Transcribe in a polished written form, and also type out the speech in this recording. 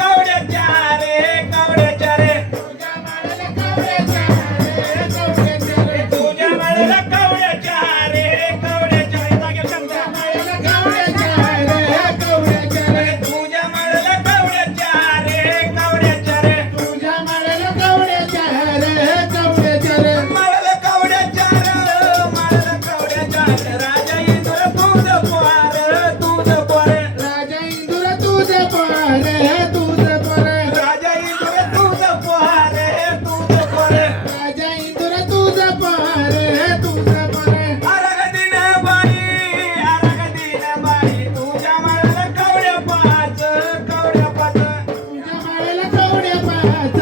कवड्याच्या रे कवड्याच्या रे तुझ्या माळेला कवड्याच्या रे कवड्याच्या रे तुझ्या माळेला कवड्याच्या रे कवड्याच्या रे जागे शंका माळेला कवड्याच्या रे कवड्याच्या रे तुझ्या माळेला कवड्याच्या रे कवड्याच्या रे तुझ्या माळेला कवड्याच्या रे कवड्याच्या रे माळेला कवड्याच्या रे माळेला कवड्याच्या रे राजा इंद्र तुझं पोर राजा इंदुर तुझे पोर तुझे पोर राजा इंद्र तुझं पोर राजा इंदुर तुझे पोर तुझे पोर अरगदीन बाई तुझ्या माळेला कवड्या पाच तुझ्या माळेला कवड्या पाच